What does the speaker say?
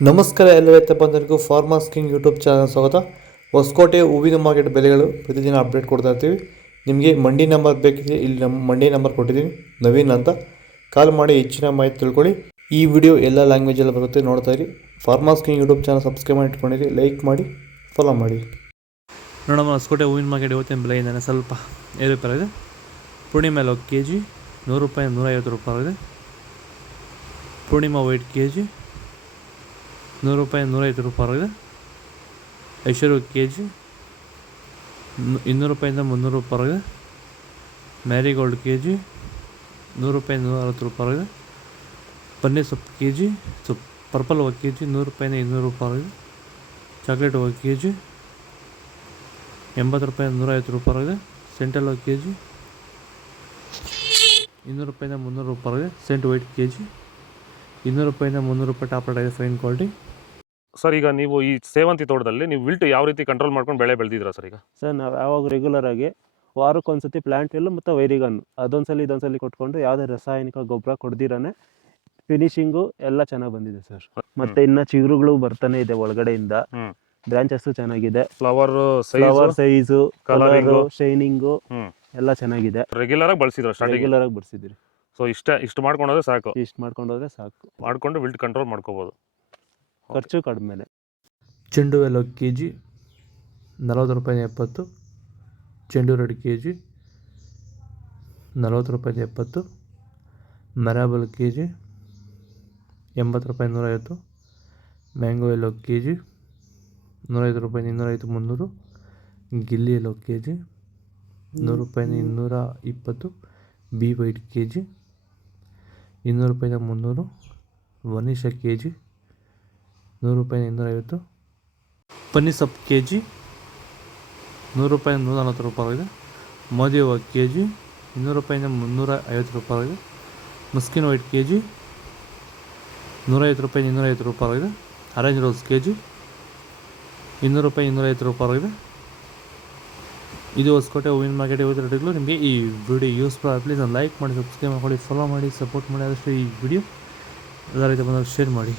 ನಮಸ್ಕಾರ ಎಲ್ಲ ರೈತ ಬಂಧುಗಳಿಗೂ ಫಾರ್ಮರ್ಸ್ ಕಿಂಗ್ ಯೂಟ್ಯೂಬ್ ಚಾನಲ್ ಸ್ವಾಗತ. ಹೊಸಕೋಟೆ ಹೂವಿನ ಮಾರ್ಕೆಟ್ ಬೆಲೆಗಳು ಪ್ರತಿದಿನ ಅಪ್ಡೇಟ್ ಕೊಡ್ತಾ ಇರ್ತೀವಿ. ನಿಮಗೆ ಮಂಡಿ ನಂಬರ್ ಬೇಕಿದೆ, ಇಲ್ಲಿ ನಮ್ಮ ಮಂಡಿ ನಂಬರ್ ಕೊಟ್ಟಿದ್ದೀನಿ, ನವೀನ್ ಅಂತ. ಕಾಲ್ ಮಾಡಿ ಹೆಚ್ಚಿನ ಮಾಹಿತಿ ತಿಳ್ಕೊಳ್ಳಿ. ಈ ವಿಡಿಯೋ ಎಲ್ಲ ಲ್ಯಾಂಗ್ವೇಜಲ್ಲಿ ಬರುತ್ತೆ, ನೋಡ್ತಾ ಇರಿ. Farmers king YouTube channel subscribe ಮಾಡಿ ಇಟ್ಕೊಂಡಿರಿ, ಲೈಕ್ ಮಾಡಿ, ಫಾಲೋ ಮಾಡಿ. ನೋಡಮ್ಮ, ಹೊಸಕೋಟೆ ಹೂವಿನ ಮಾರ್ಕೆಟ್ ಇವತ್ತಿನ ಬೆಲೆ ಇಂದಾನೆ ಸ್ವಲ್ಪ ಏರುಪೇರು ಇದೆ. ಪೂರ್ಣಿಮಾ ಎಲ್ಲ ಕೆ ಜಿ 100 ರೂಪಾಯಿ 150 ರೂಪಾಯಿ ಇದೆ. ಪೂರ್ಣಿಮಾ ವೈಟ್ ಕೆ ಜಿ 100 ರೂಪಾಯಿ 150 ರೂಪಾಯಿ ಇದೆ. ಐಶ್ವರ್ಯ ಕೆ ಜಿ 200 ರೂಪಾಯಿಂದ 300 ರೂಪಾಯಿ ಇದೆ. ಮ್ಯಾರಿಗೋಲ್ಡ್ ಕೆ ಜಿ 100 ರೂಪಾಯಿ 160 ರೂಪಾಯಿ ಇದೆ. ಪನ್ನೀರ್ ಸೊಪ್ಪು ಕೆ ಜಿ ಪರ್ಪಲ್ ಹೂವು ಕೆ ಜಿ 100 ರೂಪಾಯಿಂದ 200 ರೂಪಾಯಿ ಇದೆ. ಚಾಕ್ಲೇಟ್ ಹೂವು ಕೆ ಜಿ 80 ರೂಪಾಯಿ 150 ರೂಪಾಯಿ ಇದೆ. ಸೆಂಟಲ್ ಹೂವು ಕೆ ಜಿ 200 ರೂಪಾಯಿಂದ 300 ರೂಪಾಯಿ ಇದೆ. ಸೆಂಟ್ ವೈಟ್ ಕೆ ಜಿ 200 ರೂಪಾಯಿಂದ 300 ರೂಪಾಯಿ ಟಾಪ್ ರೇಟ್ ಆಗಿದೆ, ಫೈನ್ ಕ್ವಾಲಿಟಿ. ಸರ್, ಈಗ ನೀವು ಈ ಸೇವಂತಿ ತೋಟದಲ್ಲಿ ನೀವು ವಿಲ್ಟ್ ಯಾವ ರೀತಿ ಕಂಟ್ರೋಲ್ ಮಾಡ್ಕೊಂಡು ಬೆಳೆ ಬೆಳೆದಿದ್ದೀರಾ ಸರ್? ಈಗ ಸರ್, ನಾವು ಯಾವಾಗ ರೆಗ್ಯುಲರ್ ಆಗಿ ವಾರಕ್ಕೊಂದ್ಸತಿ ಪ್ಲಾಂಟ್ ವಿಲ್ ಮತ್ತು ವೈರಿಗನ್ ಇದೊಂದ್ಸಲಿ ಕೊಟ್ಕೊಂಡು ಯಾವುದೇ ರಾಸಾಯನಿಕ ಗೊಬ್ಬರ ಕೊಡ್ದಿರಾನೆ ಫಿನಿಶಿಂಗು ಎಲ್ಲ ಚೆನ್ನಾಗಿ ಬಂದಿದೆ ಸರ್. ಮತ್ತೆ ಇನ್ನ ಚಿಗುರುಗಳು ಬರ್ತಾನೆ ಇದೆ ಒಳಗಡೆಯಿಂದ. ಬ್ರಾಂಚಸ್ ಚೆನ್ನಾಗಿದೆ, ಫ್ಲವರ್ ಸೈಜು, ಕಲರ್, ಶೈನಿಂಗು ಎಲ್ಲ ಚೆನ್ನಾಗಿದೆ. ರೆಗ್ಯುಲರ್ ಆಗಿ ಬಳಸಿದ್ರಿ. ಸೊ ಇಷ್ಟು ಮಾಡ್ಕೊಂಡೋದ್ರೆ ಸಾಕು. ಮಾಡ್ಕೊಂಡು ವಿಲ್ಟ್ ಕಂಟ್ರೋಲ್ ಮಾಡ್ಕೋಬಹುದು, ಖರ್ಚು ಕಡಿಮೆ. ಚೆಂಡು ಎಲ್ಲ ಕೆ ಜಿ 40 ರೂಪಾಯಿ 70. ಚೆಂಡು ರೆಡ್ ಕೆ ಜಿ 40 ರೂಪಾಯಿ 70. ಮೆರಾಬಲ್ ಕೆ ಜಿ 80 ರೂಪಾಯಿ 150. ಮ್ಯಾಂಗೋ ಎಲ್ಲೋ ಕೆ ಜಿ 105 ರೂಪಾಯಿ 250 300. ಗಿಲ್ಲಿ ಎಲ್ಲೋ ಕೆ ಜಿ 100 ರೂಪಾಯಿ 220. ಬಿ ವೈಟ್ ಕೆ ಜಿ 200 ರೂಪಾಯಿಂದ 300. ವನಿಷಾ ಕೆ ಜಿ 100 ರೂಪಾಯಿ 250. ಪನ್ನೀರ್ ಸೊಪ್ಪು ಕೆ ಜಿ 100 ರೂಪಾಯಿ 140 ರೂಪಾಯಿ ಇದೆ. ಮೋದಿ ಹೂವು ಕೆ ಜಿ 200 ರೂಪಾಯಿಂದ 350 ರೂಪಾಯಿ ಇದೆ. ಮಸ್ಕಿನ್ ವೈಟ್ ಕೆ ಜಿ 150 ರೂಪಾಯಿ 250 ರೂಪಾಯಿ ಇದೆ. ಆರೆಂಜ್ ರೋಸ್ ಕೆ ಜಿ 200 ರೂಪಾಯಿ 250 ರೂಪಾಯಿ ಇದೆ. ಇದು ಹೊಸಕೋಟೆ ಹೂವಿನ ಮಾರ್ಕೆಟ್ ಇವತ್ತು ರೇಟ್ಗಳು. ನಿಮಗೆ ಈ ವಿಡಿಯೋ ಯೂಸ್ಫುಲ್ ಪ್ಲೀಸ್ ಲೈಕ್ ಮಾಡಿ, ಸಬ್ಸ್ಕ್ರೈಬ್ ಮಾಡಿ, ಫಾಲೋ ಮಾಡಿ, ಸಪೋರ್ಟ್ ಮಾಡಿ. ಆದಷ್ಟು ಈ ವಿಡಿಯೋ ಎಲ್ಲ ರೀತಿ ಬಂದಾಗ ಶೇರ್ ಮಾಡಿ.